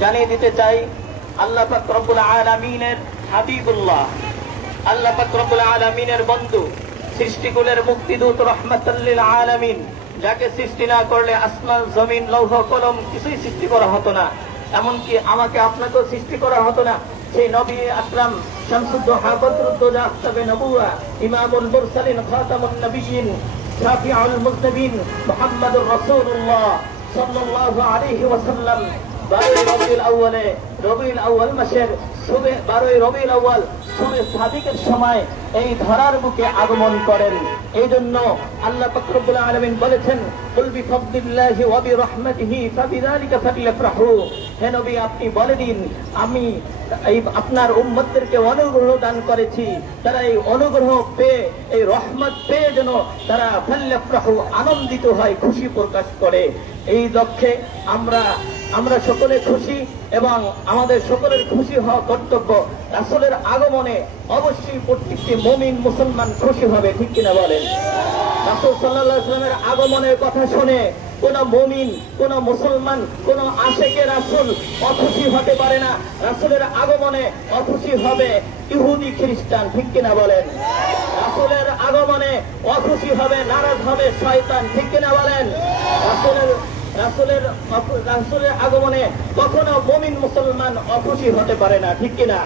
জানিয়ে দিতে চাই, আল্লাহ রব্বুল আলামিনের হাবিবুল্লাহ, আল্লাহ রব্বুল আলামিনের বন্ধু, সৃষ্টিকুলের মুক্তিদূত রহমাতুল্লিল আলামিন, যাকে সৃষ্টি না করলে আসমান, জমিন, লৌহ, কলম কিছুই সৃষ্টি করা হতো না। এমনকি আমাকে আপনাকেও সৃষ্টি করা হতো না। সেই নবী আকরাম শামসুদ্দোহা, বদরুদ্দোজা, আখতাবে নবুয়া, ইমামুল মুরসালিন, খাতামুন নবিয়িন শাফিউল মুজনবিন, মুহাম্মাদুর রাসূলুল্লাহ সাল্লাল্লাহু আলাইহি ওয়াসাল্লাম। বারোই রবিউল আউয়ালে, রবিউল আউয়াল মাসের সুবে বারোই রবিউল আউয়াল সুবে সাদিকের সময় এই ধরার বুকে আগমন করেন। এই জন্য আল্লাহ পাক রব্বুল আলামিন বলেছেন, কুল বিফদলিল্লাহি ওয়া বিরহমাতিহি ফাবিযালিকা ফালইফরাহু হে নবী, আপনি বলে দিন, আমি এই আপনার উম্মতদেরকে অনুগ্রহ দান করেছি। তারা এই অনুগ্রহ পেয়ে, এই রহমত পেয়ে যেন তারা ফাল্লাফরাহু আনন্দিত হয়, খুশি প্রকাশ করে। এই লক্ষ্যে আমরা আমরা সকলে খুশি এবং আমাদের সকলের খুশি হওয়া কর্তব্য রাসূলের আগমনে অবশ্যই প্রত্যেকটি মমিন মুসলমান খুশি হবে, ঠিক কিনা বলেন? রাসূল আলাইহি আগমনের কথা শুনে কোন মমিন, কোন মুসলমান, কোন আশেকে রাসূল অখুশি হতে পারে না। রাসূলের আগমনে অখুশি হবে ইহুদি খ্রিস্টান, ঠিক কিনা বলেন? রাসূলের আগমনে অখুশি হবে, নারাজ হবে শয়তান, ঠিক কিনা বলেন? রাসূলের রাসূলের রাসূলের আগমনে কখনো মমিন মুসলমান অখুশি হতে পারে না, ঠিক কিনা?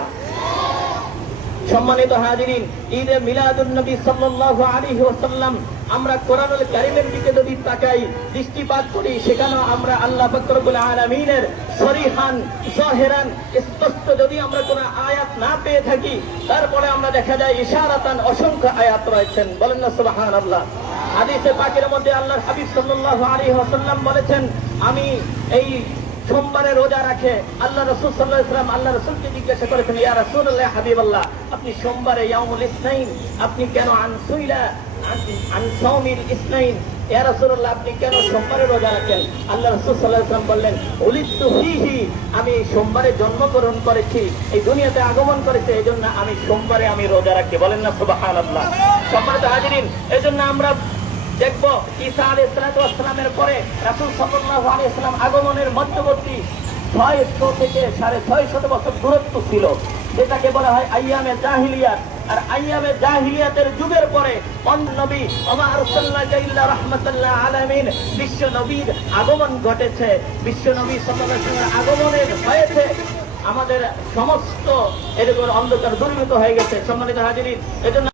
সম্মানিত হাজিরিন, ঈদে মিলাদুন নবী সাল্লাল্লাহু আলাইহি ওয়াসাল্লাম, আমরা কোরআনুল কারীমের দিকে যদি তাকাই, দৃষ্টিপাত করি, সেখানেও আমরা আল্লাহ পাক আলামিনের সরিহান, জাহিরান, স্পষ্ট যদি আমরা কোনো আয়াত না পেয়ে থাকি, তারপরে আমরা দেখা যায় ইশারাতান অসংখ্য আয়াত রয়েছেন। বলেন না সুবহানাল্লাহ। হাদিসে পাকের মধ্যে আল্লাহর হাবিব সাল্লাল্লাহু আলাইহি ওয়াসাল্লাম বলেছেন, আমি এই সোমবারে রোজা রাখে আল্লাহ রসুল সাল্লাহ ইসলাম আল্লাহ রসুলকে জিজ্ঞাসা করেছেন, ইয়া রসুল্লাহ হাবিবাল্লাহ, আপনি সোমবারে ইয়ামুল ইসনাইন, আপনি কেন আনসুইলা আনসাউমিল ইসনাইন? ইয়া রাসূলুল্লাহ, আপনি কেন সোমবারে রোজা রাখেন? আল্লাহ রাসূল সাল্লাল্লাহু আলাইহি বললেন উলিদতু ফীহি, আমি সোমবারে জন্মগ্রহণ করেছি, এই দুনিয়াতে আগমন করেছে, এজন্য আমি সোমবারে আমি রোজা রাখি। বলেন না সুবহানাল্লাহ। সম্মানিত হাজিরিন, এজন্য আমরা দেখব ঈসা আলাইহিস সালামের পরে রাসূল সাল্লাল্লাহু আলাইহি সাল্লাম আগমনের মধ্যবর্তী ছয়শো থেকে সাড়ে ছয় শত বছর দূরত্ব ছিল, যেটাকে বলা হয় আইয়ামে জাহিলিয়াত। আর আইয়ামে জাহিলিয়াতের যুগের পরে অন্য নবী ওমা আরসালনাকা ইল্লা রাহমাতাল্লাহ আলামিন বিশ্ব নবীর আগমন ঘটেছে। বিশ্ব নবী ওয়াসাল্লামের আগমনের হয়েছে আমাদের সমস্ত এরকম অন্ধকার দূরীভূত হয়ে গেছে। সম্মানিত হাজিরিন, এজন্য